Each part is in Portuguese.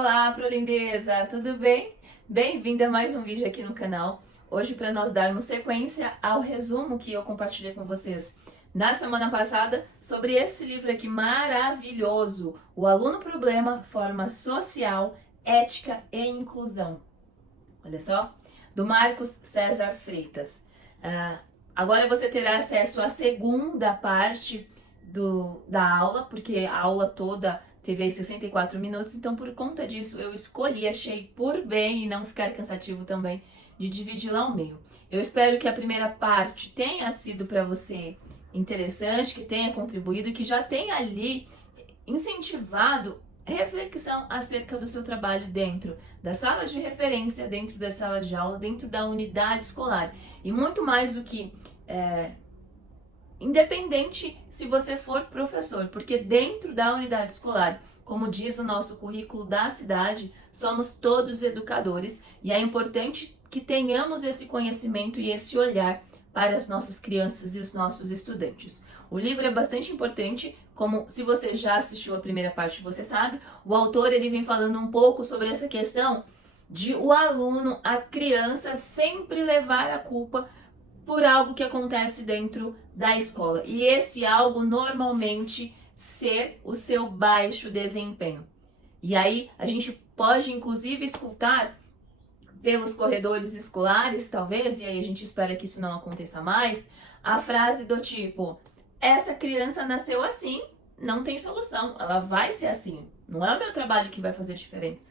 Olá, Prolindeza, tudo bem? Bem-vinda a mais um vídeo aqui no canal. Hoje para nós darmos sequência ao resumo que eu compartilhei com vocês na semana passada sobre esse livro aqui maravilhoso, O Aluno Problema, Forma Social, Ética e Inclusão. Olha só, do Marcos César Freitas. Agora você terá acesso à segunda parte da aula, porque a aula toda teve aí 64 minutos, então por conta disso eu achei por bem e não ficar cansativo também de dividi-la ao meio. Eu espero que a primeira parte tenha sido para você interessante, que tenha contribuído, que já tenha ali incentivado reflexão acerca do seu trabalho dentro da sala de referência, dentro da sala de aula, dentro da unidade escolar. E muito mais do que independente se você for professor, porque dentro da unidade escolar, como diz o nosso currículo da cidade, somos todos educadores e é importante que tenhamos esse conhecimento e esse olhar para as nossas crianças e os nossos estudantes. O livro é bastante importante, como se você já assistiu a primeira parte, você sabe, o autor ele vem falando um pouco sobre essa questão de o aluno, a criança, sempre levar a culpa por algo que acontece dentro da escola. E esse algo normalmente ser o seu baixo desempenho. E aí a gente pode inclusive escutar pelos corredores escolares, talvez, e aí a gente espera que isso não aconteça mais, a frase do tipo: essa criança nasceu assim, não tem solução, ela vai ser assim. Não é o meu trabalho que vai fazer diferença.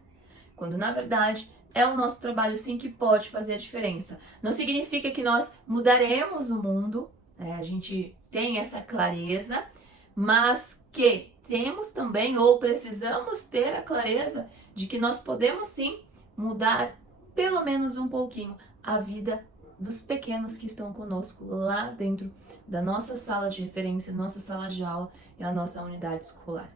Quando na verdade é o nosso trabalho sim que pode fazer a diferença. Não significa que nós mudaremos o mundo, a gente tem essa clareza, mas que temos também ou precisamos ter a clareza de que nós podemos sim mudar pelo menos um pouquinho a vida dos pequenos que estão conosco lá dentro da nossa sala de referência, nossa sala de aula e a nossa unidade escolar.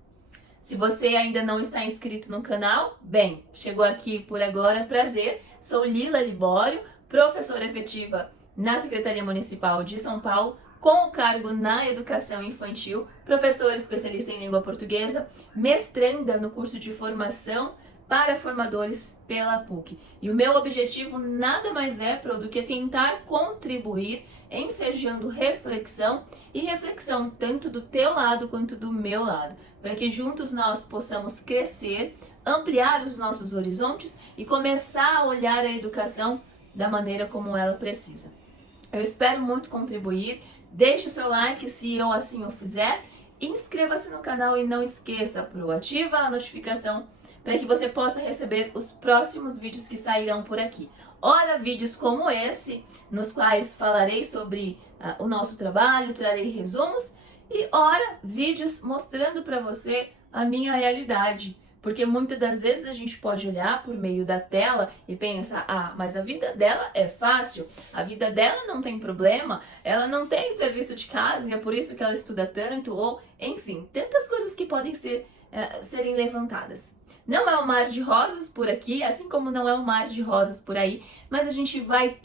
Se você ainda não está inscrito no canal, bem, chegou aqui por agora, prazer. Sou Lila Libório, professora efetiva na Secretaria Municipal de São Paulo, com o cargo na Educação Infantil, professora especialista em língua portuguesa, mestranda no curso de formação para formadores pela PUC. E o meu objetivo nada mais é do que tentar contribuir ensejando reflexão e reflexão tanto do teu lado quanto do meu lado, para que juntos nós possamos crescer, ampliar os nossos horizontes e começar a olhar a educação da maneira como ela precisa. Eu espero muito contribuir, deixe o seu like se eu assim o fizer, inscreva-se no canal e não esqueça, ativa a notificação para que você possa receber os próximos vídeos que sairão por aqui. Ora, vídeos como esse, nos quais falarei sobre o nosso trabalho, trarei resumos, e ora, vídeos mostrando para você a minha realidade. Porque muitas das vezes a gente pode olhar por meio da tela e pensar: mas a vida dela é fácil, a vida dela não tem problema, ela não tem serviço de casa e é por isso que ela estuda tanto, ou enfim, tantas coisas que podem serem levantadas. Não é um mar de rosas por aqui, assim como não é um mar de rosas por aí, mas a gente vai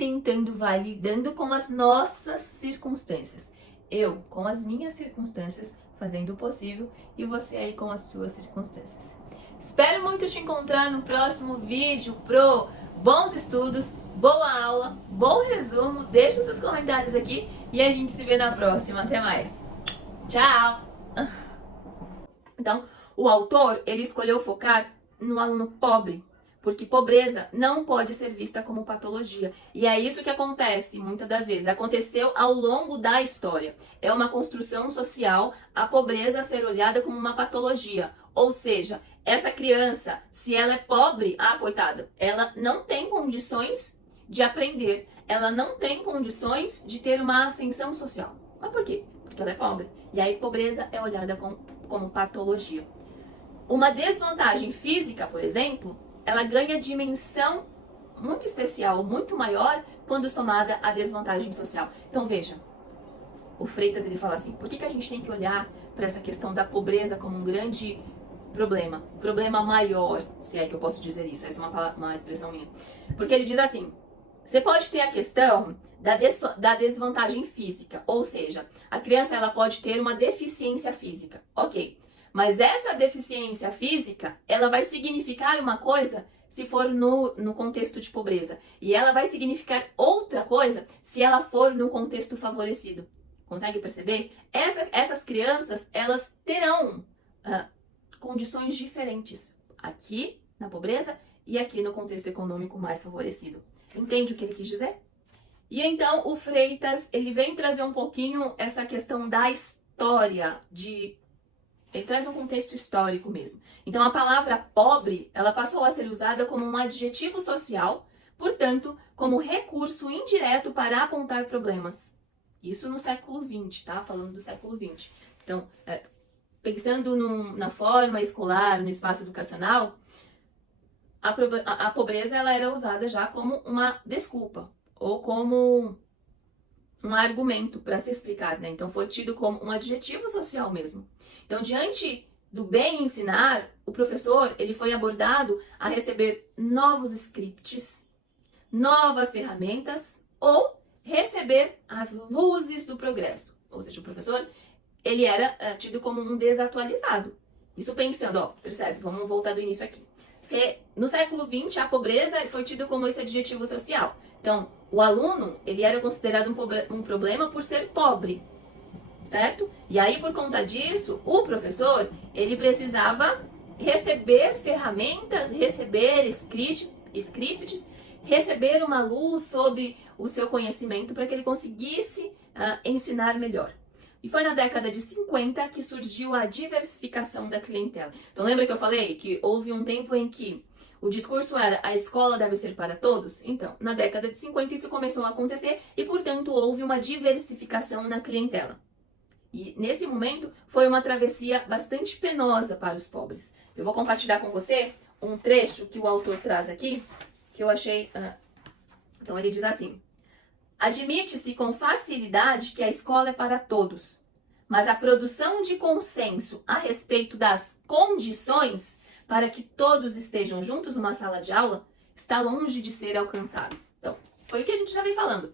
lidando com as nossas circunstâncias. Eu com as minhas circunstâncias, fazendo o possível, e você aí com as suas circunstâncias. Espero muito te encontrar no próximo vídeo. Bons estudos, boa aula, bom resumo, deixa seus comentários aqui e a gente se vê na próxima. Até mais. Tchau! Então, o autor, ele escolheu focar no aluno pobre, porque pobreza não pode ser vista como patologia. E é isso que acontece muitas das vezes. Aconteceu ao longo da história. É uma construção social a pobreza ser olhada como uma patologia. Ou seja, essa criança, se ela é pobre, coitada, ela não tem condições de aprender. Ela não tem condições de ter uma ascensão social. Mas por quê? Porque ela é pobre. E aí pobreza é olhada como patologia. Uma desvantagem física, por exemplo, ela ganha dimensão muito especial, muito maior, quando somada à desvantagem social. Então veja, o Freitas ele fala assim: por que a gente tem que olhar para essa questão da pobreza como um grande problema maior, se é que eu posso dizer isso, essa é uma expressão minha. Porque ele diz assim: você pode ter a questão da desvantagem física, ou seja, a criança ela pode ter uma deficiência física, ok. Mas essa deficiência física, ela vai significar uma coisa se for no contexto de pobreza. E ela vai significar outra coisa se ela for no contexto favorecido. Consegue perceber? Essas crianças, elas terão condições diferentes aqui na pobreza e aqui no contexto econômico mais favorecido. Entende o que ele quis dizer? E então o Freitas, ele vem trazer um pouquinho essa questão da história, ele traz um contexto histórico mesmo. Então a palavra pobre, ela passou a ser usada como um adjetivo social, portanto, como recurso indireto para apontar problemas. Isso no século XX, tá? Falando do século XX. Então, pensando na forma escolar, no espaço educacional, a pobreza ela era usada já como uma desculpa ou como um argumento para se explicar, né? Então foi tido como um adjetivo social mesmo. Então, diante do bem ensinar, o professor ele foi abordado a receber novos scripts, novas ferramentas ou receber as luzes do progresso. Ou seja, o professor ele era tido como um desatualizado. Isso pensando, ó, percebe? Vamos voltar do início aqui. No século XX, a pobreza foi tida como esse adjetivo social. Então, o aluno, ele era considerado um problema por ser pobre, certo? E aí, por conta disso, o professor, ele precisava receber ferramentas, receber scripts, receber uma luz sobre o seu conhecimento para que ele conseguisse ensinar melhor. E foi na década de 50 que surgiu a diversificação da clientela. Então lembra que eu falei que houve um tempo em que o discurso era a escola deve ser para todos? Então, na década de 50 isso começou a acontecer e, portanto, houve uma diversificação na clientela. E nesse momento foi uma travessia bastante penosa para os pobres. Eu vou compartilhar com você um trecho que o autor traz aqui, que eu achei... Então ele diz assim: admite-se com facilidade que a escola é para todos, mas a produção de consenso a respeito das condições para que todos estejam juntos numa sala de aula está longe de ser alcançado. Então, foi o que a gente já vem falando.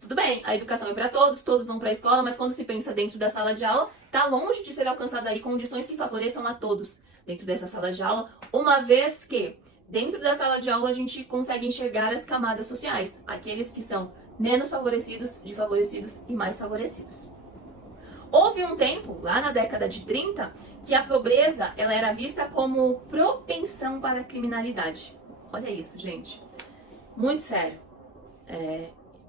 Tudo bem, a educação é para todos, todos vão para a escola, mas quando se pensa dentro da sala de aula, está longe de ser alcançado aí condições que favoreçam a todos dentro dessa sala de aula, uma vez que dentro da sala de aula a gente consegue enxergar as camadas sociais, aqueles que são menos favorecidos, de favorecidos e mais favorecidos. Houve um tempo, lá na década de 30, que a pobreza ela era vista como propensão para a criminalidade. Olha isso, gente. Muito sério.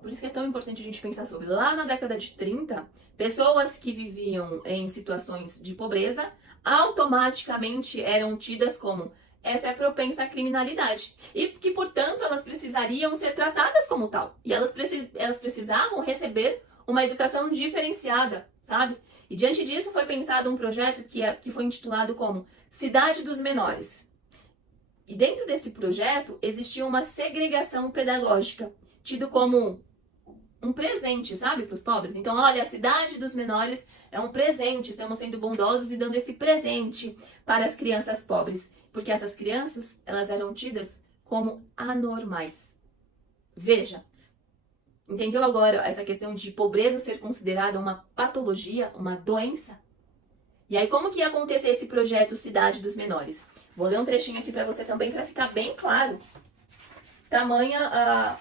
Por isso que é tão importante a gente pensar sobre. Lá na década de 30, pessoas que viviam em situações de pobreza automaticamente eram tidas como essa é propensa à criminalidade. E que, portanto, elas precisariam ser tratadas como tal. E elas precisavam receber uma educação diferenciada, sabe? E diante disso foi pensado um projeto que foi intitulado como Cidade dos Menores. E dentro desse projeto existia uma segregação pedagógica, tido como um presente, sabe, para os pobres. Então, olha, a Cidade dos Menores é um presente, estamos sendo bondosos e dando esse presente para as crianças pobres. Porque essas crianças, elas eram tidas como anormais. Veja, entendeu agora essa questão de pobreza ser considerada uma patologia, uma doença? E aí, como que ia acontecer esse projeto Cidade dos Menores? Vou ler um trechinho aqui para você também, para ficar bem claro. Tamanha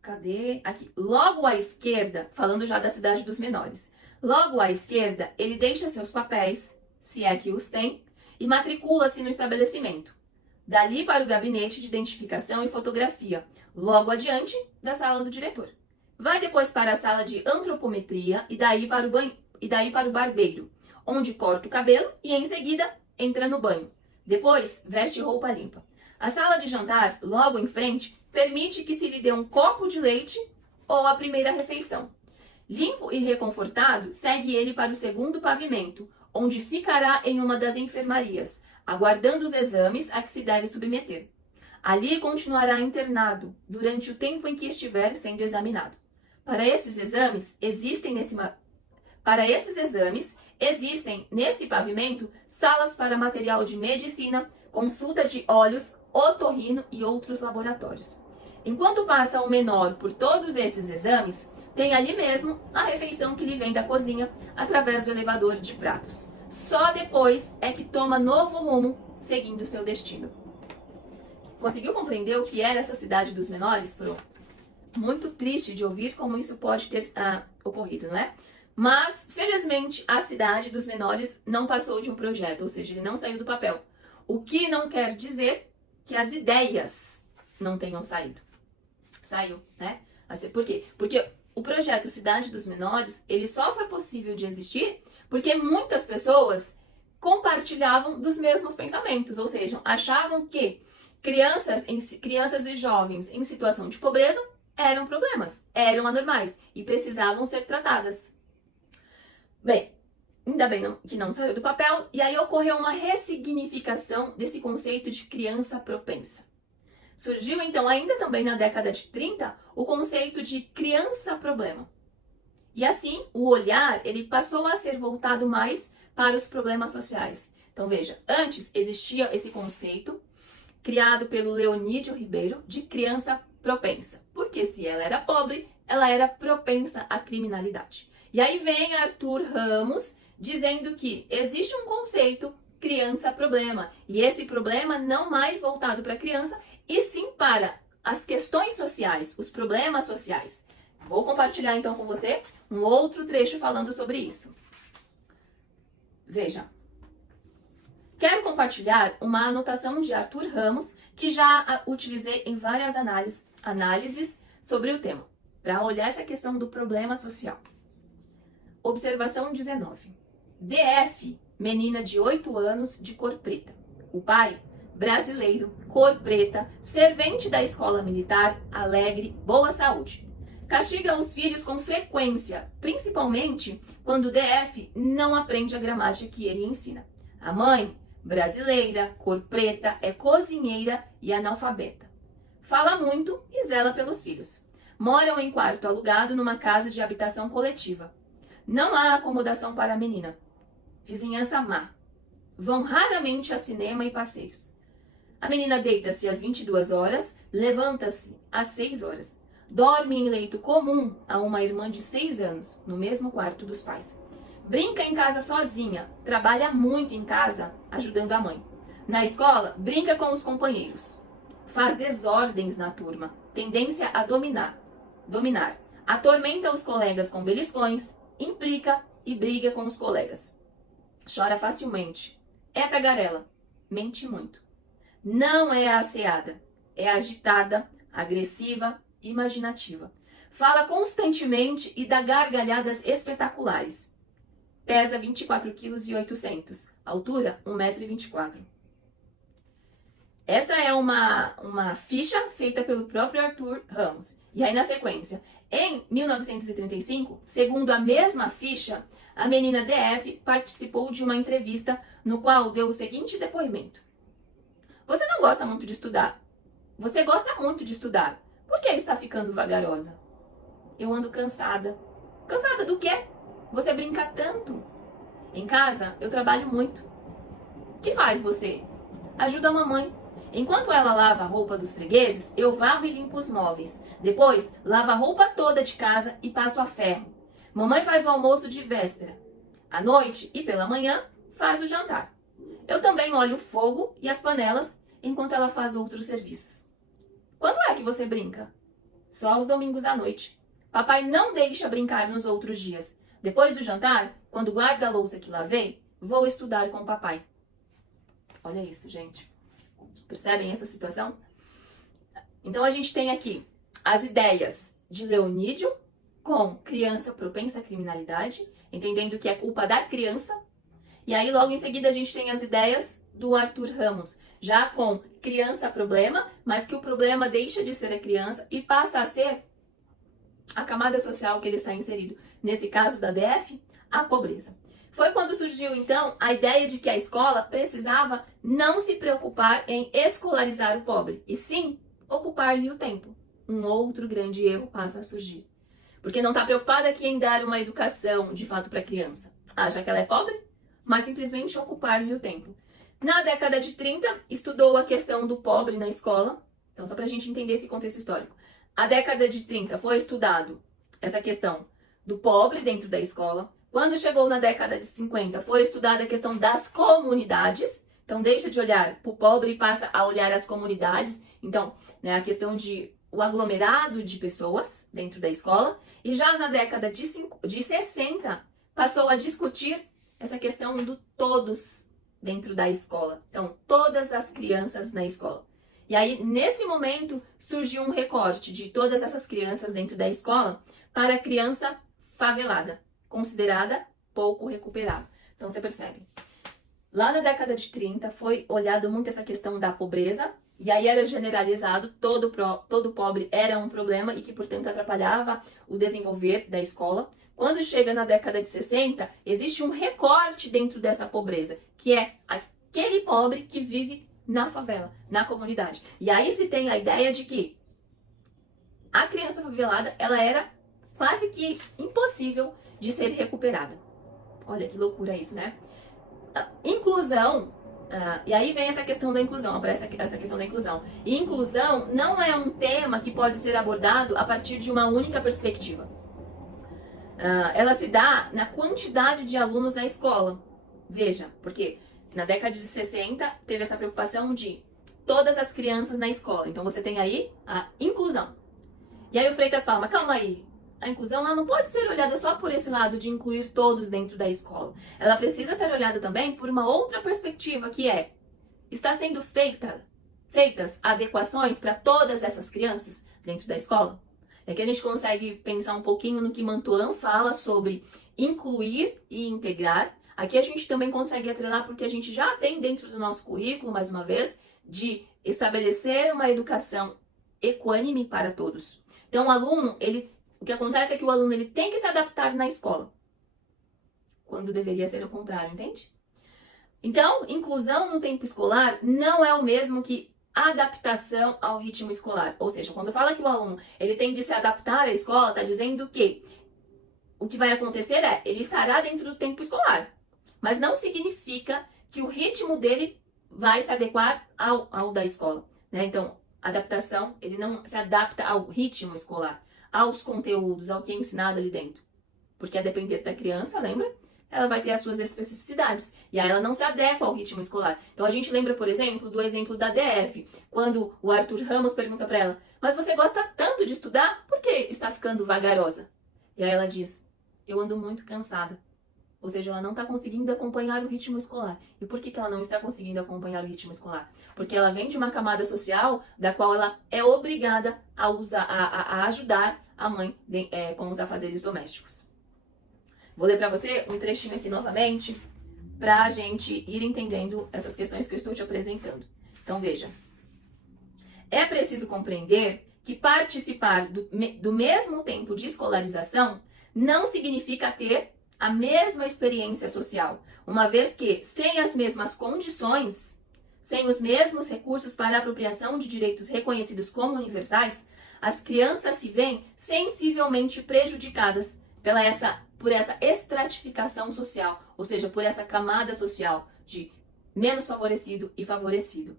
cadê? Aqui. Logo à esquerda, falando já da Cidade dos Menores. Logo à esquerda, ele deixa seus papéis, se é que os tem, e matricula-se no estabelecimento. Dali para o gabinete de identificação e fotografia. Logo adiante, da sala do diretor. Vai depois para a sala de antropometria e daí para o barbeiro, onde corta o cabelo e em seguida entra no banho. Depois, veste roupa limpa. A sala de jantar, logo em frente, permite que se lhe dê um copo de leite ou a primeira refeição. Limpo e reconfortado, segue ele para o segundo pavimento, onde ficará em uma das enfermarias, aguardando os exames a que se deve submeter. Ali continuará internado durante o tempo em que estiver sendo examinado. Para esses exames, existem nesse pavimento salas para material de medicina, consulta de olhos, otorrino e outros laboratórios. Enquanto passa o menor por todos esses exames, tem ali mesmo a refeição que lhe vem da cozinha através do elevador de pratos. Só depois é que toma novo rumo, seguindo seu destino. Conseguiu compreender o que era essa cidade dos menores, Pro? Muito triste de ouvir como isso pode ter ocorrido, não é? Mas, felizmente, a cidade dos menores não passou de um projeto, ou seja, ele não saiu do papel. O que não quer dizer que as ideias não tenham saído. Saiu, né? Por quê? Porque o projeto Cidade dos Menores, ele só foi possível de existir porque muitas pessoas compartilhavam dos mesmos pensamentos, ou seja, achavam que crianças e jovens em situação de pobreza eram problemas, eram anormais e precisavam ser tratadas. Bem, ainda bem que não saiu do papel, e aí ocorreu uma ressignificação desse conceito de criança propensa. Surgiu então, ainda também na década de 30, o conceito de criança problema. E assim, o olhar ele passou a ser voltado mais para os problemas sociais. Então veja, antes existia esse conceito criado pelo Leonídio Ribeiro de criança propensa, porque se ela era pobre, ela era propensa à criminalidade. E aí vem Arthur Ramos dizendo que existe um conceito criança problema, e esse problema não mais voltado para a criança, e sim para as questões sociais, os problemas sociais. Vou compartilhar então com você um outro trecho falando sobre isso. Veja. Quero compartilhar uma anotação de Arthur Ramos que já utilizei em várias análises sobre o tema, para olhar essa questão do problema social. Observação 19. DF, menina de 8 anos, de cor preta. O pai, brasileiro, cor preta, servente da escola militar, alegre, boa saúde. Castiga os filhos com frequência, principalmente quando o DF não aprende a gramática que ele ensina. A mãe, brasileira, cor preta, é cozinheira e analfabeta. Fala muito e zela pelos filhos. Moram em quarto alugado numa casa de habitação coletiva. Não há acomodação para a menina. Vizinhança má. Vão raramente a cinema e passeios. A menina deita-se às 22 horas, levanta-se às 6 horas. Dorme em leito comum a uma irmã de 6 anos, no mesmo quarto dos pais. Brinca em casa sozinha, trabalha muito em casa, ajudando a mãe. Na escola, brinca com os companheiros. Faz desordens na turma, tendência a dominar. Atormenta os colegas com beliscões, implica e briga com os colegas. Chora facilmente. É tagarela. Mente muito. Não é asseada. É agitada, agressiva, imaginativa. Fala constantemente e dá gargalhadas espetaculares. Pesa 24,8 kg. Altura, 1,24 m. Essa é uma ficha feita pelo próprio Arthur Ramos. E aí, na sequência, em 1935, segundo a mesma ficha, a menina DF participou de uma entrevista no qual deu o seguinte depoimento. Você não gosta muito de estudar. Você gosta muito de estudar. Por que está ficando vagarosa? Eu ando cansada. Cansada do quê? Você brinca tanto. Em casa, eu trabalho muito. O que faz você? Ajuda a mamãe. Enquanto ela lava a roupa dos fregueses, eu varro e limpo os móveis. Depois, lavo a roupa toda de casa e passo a ferro. Mamãe faz o almoço de véspera. À noite e pela manhã, faz o jantar. Eu também molho o fogo e as panelas enquanto ela faz outros serviços. Quando é que você brinca? Só aos domingos à noite. Papai não deixa brincar nos outros dias. Depois do jantar, quando guardo a louça que lavei, vou estudar com o papai. Olha isso, gente. Percebem essa situação? Então a gente tem aqui as ideias de Leonídio com criança propensa à criminalidade, entendendo que é culpa da criança. E aí logo em seguida a gente tem as ideias do Arthur Ramos, já com criança problema, mas que o problema deixa de ser a criança e passa a ser a camada social que ele está inserido. Nesse caso da DF, a pobreza. Foi quando surgiu, então, a ideia de que a escola precisava não se preocupar em escolarizar o pobre, e sim ocupar-lhe o tempo. Um outro grande erro passa a surgir. Porque não está preocupada aqui em dar uma educação, de fato, para a criança. Acha que ela é pobre, mas simplesmente ocupar-lhe o tempo. Na década de 30, estudou a questão do pobre na escola. Então, só para a gente entender esse contexto histórico. A década de 30 foi estudado essa questão do pobre dentro da escola. Quando chegou na década de 50, foi estudada a questão das comunidades. Então, deixa de olhar para o pobre e passa a olhar as comunidades. Então, né, a questão de o aglomerado de pessoas dentro da escola. E já na década de 60, passou a discutir essa questão do todos dentro da escola. Então, todas as crianças na escola. E aí, nesse momento, surgiu um recorte de todas essas crianças dentro da escola para a criança favelada, considerada pouco recuperada. Então, você percebe. Lá na década de 30, foi olhado muito essa questão da pobreza, e aí era generalizado, todo pobre era um problema e que, portanto, atrapalhava o desenvolver da escola. Quando chega na década de 60, existe um recorte dentro dessa pobreza, que é aquele pobre que vive na favela, na comunidade. E aí se tem a ideia de que a criança favelada, ela era quase que impossível de ser recuperada. Olha que loucura isso, né? Inclusão, e aí vem essa questão da inclusão, aparece essa questão da inclusão. E inclusão não é um tema que pode ser abordado a partir de uma única perspectiva. Ela se dá na quantidade de alunos na escola. Veja, porque na década de 60 teve essa preocupação de todas as crianças na escola. Então você tem aí a inclusão. E aí o Freitas fala, mas calma aí, a inclusão ela não pode ser olhada só por esse lado de incluir todos dentro da escola. Ela precisa ser olhada também por uma outra perspectiva, que é, está sendo feitas adequações para todas essas crianças dentro da escola? É que a gente consegue pensar um pouquinho no que Mantoan fala sobre incluir e integrar. Aqui a gente também consegue atrelar porque a gente já tem dentro do nosso currículo, mais uma vez, de estabelecer uma educação equânime para todos. Então, o que acontece é que o aluno ele tem que se adaptar na escola, quando deveria ser o contrário, entende? Então, inclusão no tempo escolar não é o mesmo que adaptação ao ritmo escolar. Ou seja, quando fala que o aluno ele tem de se adaptar à escola, está dizendo que o que vai acontecer é, ele estará dentro do tempo escolar, mas não significa que o ritmo dele vai se adequar ao da escola, né? Então, adaptação, ele não se adapta ao ritmo escolar, aos conteúdos, ao que é ensinado ali dentro. Porque a depender da criança, lembra? Ela vai ter as suas especificidades. E aí ela não se adequa ao ritmo escolar. Então a gente lembra, por exemplo, do exemplo da DF, quando o Arthur Ramos pergunta para ela, mas você gosta tanto de estudar, por que está ficando vagarosa? E aí ela diz, eu ando muito cansada. Ou seja, ela não está conseguindo acompanhar o ritmo escolar. E por que ela não está conseguindo acompanhar o ritmo escolar? Porque ela vem de uma camada social da qual ela é obrigada a ajudar a mãe com os afazeres domésticos. Vou ler para você um trechinho aqui novamente, para a gente ir entendendo essas questões que eu estou te apresentando. Então, veja. É preciso compreender que participar do mesmo tempo de escolarização não significa ter a mesma experiência social, uma vez que, sem as mesmas condições, sem os mesmos recursos para a apropriação de direitos reconhecidos como universais, as crianças se veem sensivelmente prejudicadas por essa estratificação social, ou seja, por essa camada social de menos favorecido e favorecido.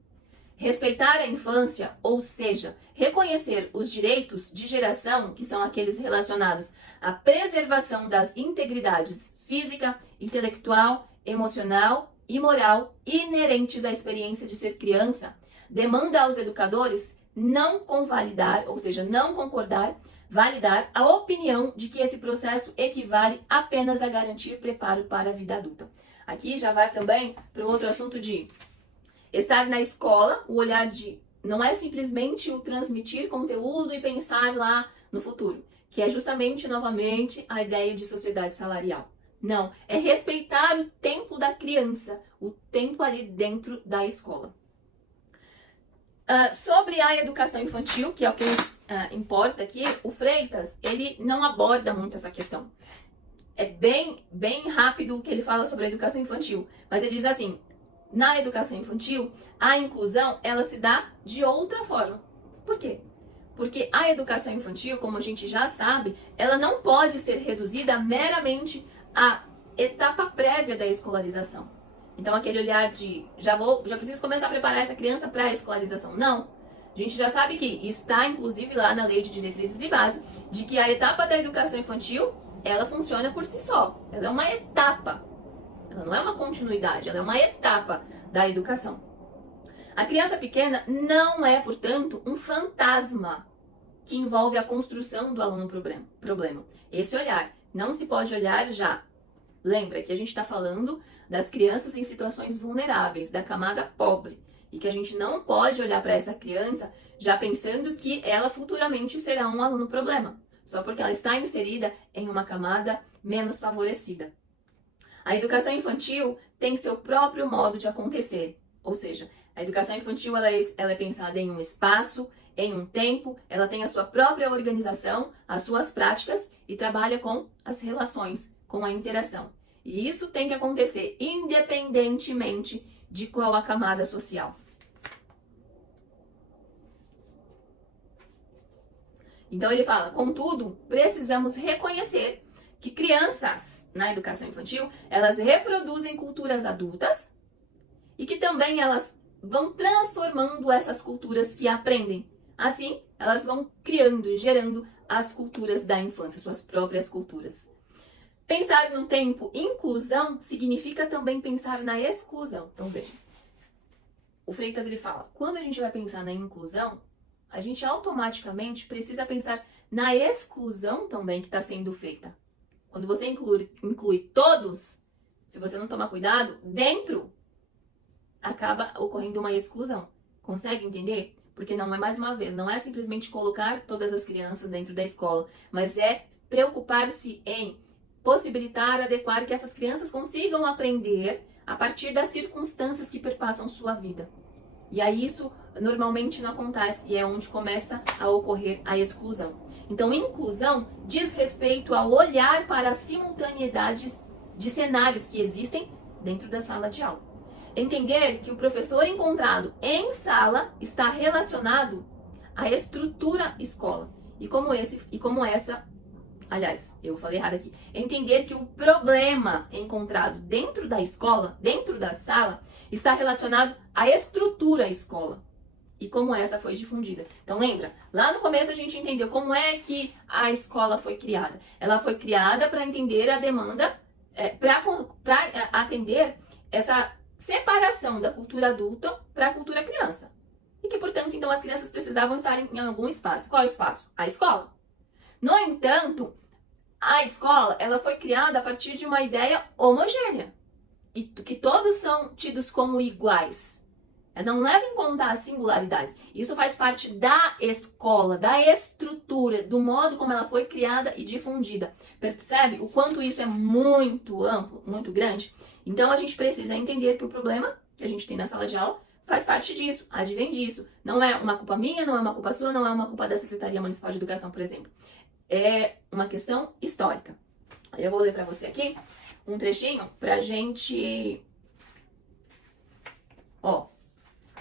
Respeitar a infância, ou seja, reconhecer os direitos de geração, que são aqueles relacionados à preservação das integridades física, intelectual, emocional e moral inerentes à experiência de ser criança, demanda aos educadores não convalidar, ou seja, não concordar, validar a opinião de que esse processo equivale apenas a garantir preparo para a vida adulta. Aqui já vai também para o outro assunto de estar na escola, o olhar de não é simplesmente o transmitir conteúdo e pensar lá no futuro, que é justamente, novamente, a ideia de sociedade salarial. Não, é respeitar o tempo da criança, o tempo ali dentro da escola. Sobre a educação infantil, que é o que importa aqui, o Freitas, ele não aborda muito essa questão. É bem rápido o que ele fala sobre a educação infantil, mas ele diz assim, na educação infantil, a inclusão, ela se dá de outra forma. Por quê? Porque a educação infantil, como a gente já sabe, ela não pode ser reduzida meramente à etapa prévia da escolarização. Então, aquele olhar de, já preciso começar a preparar essa criança para a escolarização. Não. A gente já sabe que está, inclusive, lá na Lei de Diretrizes e Base, de que a etapa da educação infantil, ela funciona por si só. Ela é uma etapa. Ela não é uma continuidade, ela é uma etapa da educação. A criança pequena não é, portanto, um fantasma que envolve a construção do aluno problema. Esse olhar não se pode olhar já. Lembra que a gente está falando das crianças em situações vulneráveis, da camada pobre, e que a gente não pode olhar para essa criança já pensando que ela futuramente será um aluno problema, só porque ela está inserida em uma camada menos favorecida. A educação infantil tem seu próprio modo de acontecer, ou seja, a educação infantil ela é pensada em um espaço, em um tempo, ela tem a sua própria organização, as suas práticas e trabalha com as relações, com a interação. E isso tem que acontecer independentemente de qual a camada social. Então ele fala, contudo, precisamos reconhecer que crianças na educação infantil, elas reproduzem culturas adultas e que também elas vão transformando essas culturas que aprendem. Assim, elas vão criando e gerando as culturas da infância, suas próprias culturas. Pensar no tempo inclusão significa também pensar na exclusão. Então veja, o Freitas ele fala, quando a gente vai pensar na inclusão, a gente automaticamente precisa pensar na exclusão também que está sendo feita. Quando você inclui todos, se você não tomar cuidado, dentro acaba ocorrendo uma exclusão. Consegue entender? Porque não é, mais uma vez, não é simplesmente colocar todas as crianças dentro da escola, mas é preocupar-se em possibilitar, adequar que essas crianças consigam aprender a partir das circunstâncias que perpassam sua vida. E aí isso normalmente não acontece e é onde começa a ocorrer a exclusão. Então, inclusão diz respeito ao olhar para as simultaneidades de cenários que existem dentro da sala de aula. Entender que o professor encontrado em sala está relacionado à estrutura escola. E como essa, aliás, eu falei errado aqui. Entender que o problema encontrado dentro da escola, dentro da sala, está relacionado à estrutura escola. E como essa foi difundida. Então lembra, lá no começo a gente entendeu como é que a escola foi criada. Ela foi criada para entender a demanda, para atender essa separação da cultura adulta para a cultura criança. E que, portanto, então as crianças precisavam estar em algum espaço. Qual é o espaço? A escola. No entanto, a escola ela foi criada a partir de uma ideia homogênea. E que todos são tidos como iguais. Ela não leva em conta as singularidades. Isso faz parte da escola, da estrutura, do modo como ela foi criada e difundida. Percebe o quanto isso é muito amplo, muito grande? Então a gente precisa entender que o problema que a gente tem na sala de aula faz parte disso, advém disso. Não é uma culpa minha, não é uma culpa sua, não é uma culpa da Secretaria Municipal de Educação, por exemplo. É uma questão histórica. Eu vou ler para você aqui um trechinho pra gente...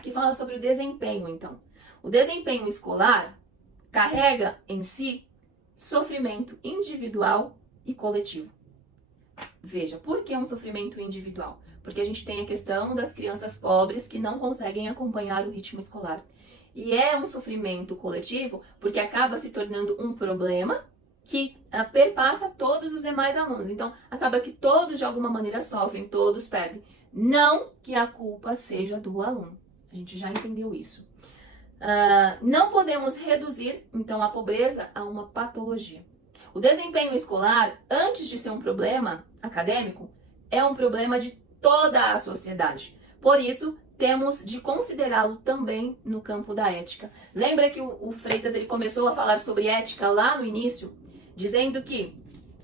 que fala sobre o desempenho, então. O desempenho escolar carrega em si sofrimento individual e coletivo. Veja, por que um sofrimento individual? Porque a gente tem a questão das crianças pobres que não conseguem acompanhar o ritmo escolar. E é um sofrimento coletivo porque acaba se tornando um problema que perpassa todos os demais alunos. Então, acaba que todos de alguma maneira sofrem, todos perdem. Não que a culpa seja do aluno. A gente já entendeu isso. Não podemos reduzir, então, a pobreza a uma patologia. O desempenho escolar, antes de ser um problema acadêmico, é um problema de toda a sociedade. Por isso, temos de considerá-lo também no campo da ética. Lembra que o Freitas ele começou a falar sobre ética lá no início, dizendo que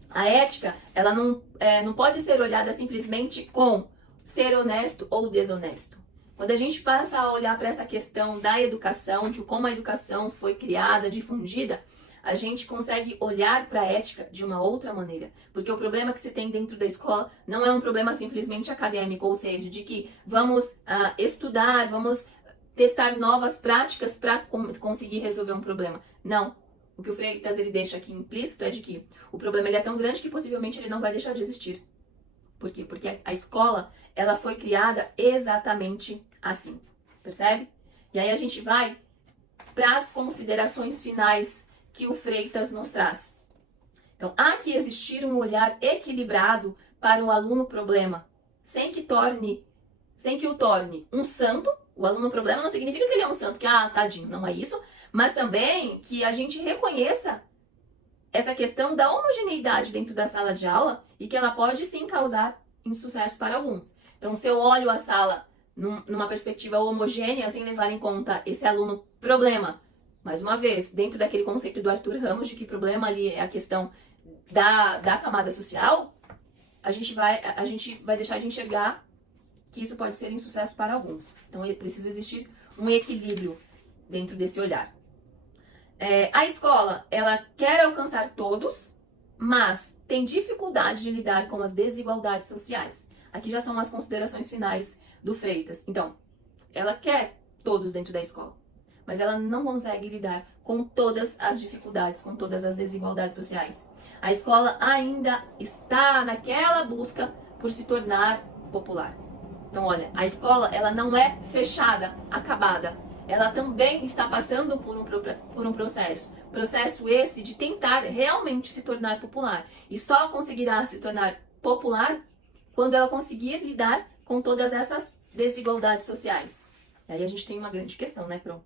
a ética ela não pode ser olhada simplesmente com ser honesto ou desonesto. Quando a gente passa a olhar para essa questão da educação, de como a educação foi criada, difundida, a gente consegue olhar para a ética de uma outra maneira. Porque o problema que se tem dentro da escola não é um problema simplesmente acadêmico, ou seja, de que vamos estudar, vamos testar novas práticas para conseguir resolver um problema. Não. O que o Freitas ele deixa aqui implícito é de que o problema ele é tão grande que possivelmente ele não vai deixar de existir. Por quê? Porque a escola ela foi criada exatamente assim, percebe? E aí a gente vai para as considerações finais que o Freitas nos traz. Então, há que existir um olhar equilibrado para o aluno problema, sem que o torne um santo. O aluno problema não significa que ele é um santo, que, tadinho, não é isso, mas também que a gente reconheça essa questão da homogeneidade dentro da sala de aula e que ela pode sim causar insucesso para alguns. Então, se eu olho a sala numa perspectiva homogênea, sem levar em conta esse aluno problema, mais uma vez, dentro daquele conceito do Arthur Ramos, de que problema ali é a questão da camada social, a gente vai deixar de enxergar que isso pode ser insucesso para alguns. Então, precisa existir um equilíbrio dentro desse olhar. A escola, ela quer alcançar todos, mas tem dificuldade de lidar com as desigualdades sociais. Aqui já são as considerações finais do Freitas. Então, ela quer todos dentro da escola, mas ela não consegue lidar com todas as dificuldades, com todas as desigualdades sociais. A escola ainda está naquela busca por se tornar popular. Então, olha, a escola, ela não é fechada, acabada. Ela também está passando por um processo esse de tentar realmente se tornar popular. E só conseguirá se tornar popular quando ela conseguir lidar com todas essas desigualdades sociais. E aí a gente tem uma grande questão, né, Pro?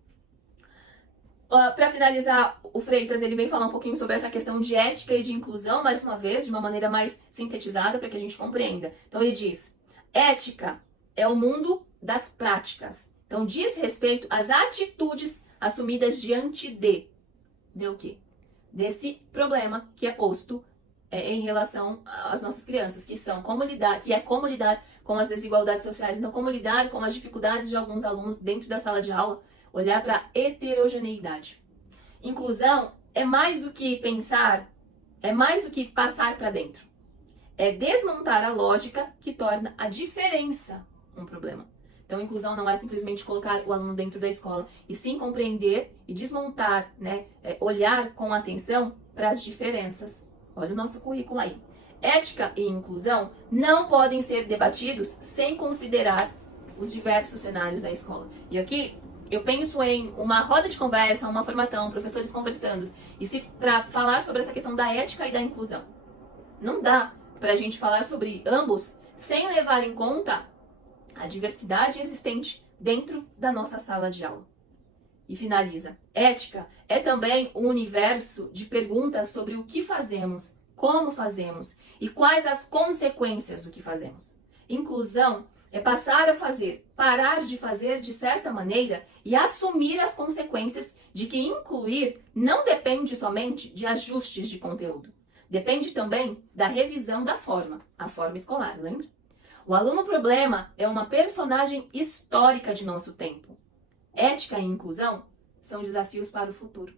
Para finalizar, o Freitas ele vem falar um pouquinho sobre essa questão de ética e de inclusão, mais uma vez, de uma maneira mais sintetizada para que a gente compreenda. Então ele diz: ética é o mundo das práticas. Então diz respeito às atitudes assumidas diante de o quê? Desse problema que é posto em relação às nossas crianças, que é como lidar com as desigualdades sociais. Então, como lidar com as dificuldades de alguns alunos dentro da sala de aula, olhar para a heterogeneidade. Inclusão é mais do que pensar, é mais do que passar para dentro. É desmontar a lógica que torna a diferença um problema. Então, inclusão não é simplesmente colocar o aluno dentro da escola, e sim compreender e desmontar, né, olhar com atenção para as diferenças. Olha o nosso currículo aí. Ética e inclusão não podem ser debatidos sem considerar os diversos cenários da escola. E aqui eu penso em uma roda de conversa, uma formação, professores conversando, e para falar sobre essa questão da ética e da inclusão. Não dá para a gente falar sobre ambos sem levar em conta a diversidade existente dentro da nossa sala de aula. E finaliza: ética é também um universo de perguntas sobre o que fazemos, como fazemos e quais as consequências do que fazemos. Inclusão é passar a fazer, parar de fazer de certa maneira e assumir as consequências de que incluir não depende somente de ajustes de conteúdo. Depende também da revisão da forma, a forma escolar, lembra? O aluno problema é uma personagem histórica de nosso tempo. Ética e inclusão são desafios para o futuro.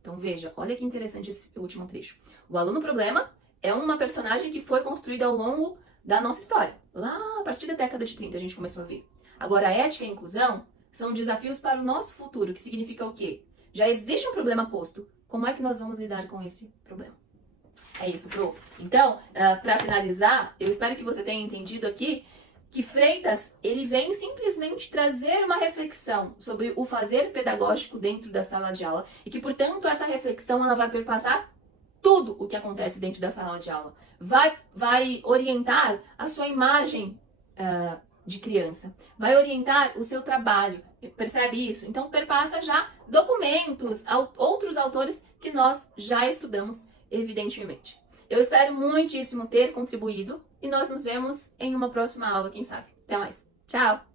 Então veja, olha que interessante esse último trecho. O aluno problema é uma personagem que foi construída ao longo da nossa história. Lá a partir da década de 30 a gente começou a ver. Agora a ética e a inclusão são desafios para o nosso futuro, que significa o quê? Já existe um problema posto. Como é que nós vamos lidar com esse problema? É isso, Pro. Então, para finalizar, eu espero que você tenha entendido aqui que Freitas, ele vem simplesmente trazer uma reflexão sobre o fazer pedagógico dentro da sala de aula e que, portanto, essa reflexão ela vai perpassar tudo o que acontece dentro da sala de aula. Vai orientar a sua imagem de criança, vai orientar o seu trabalho, percebe isso? Então, perpassa já documentos, outros autores que nós já estudamos, evidentemente. Eu espero muitíssimo ter contribuído e nós nos vemos em uma próxima aula, quem sabe. Até mais. Tchau!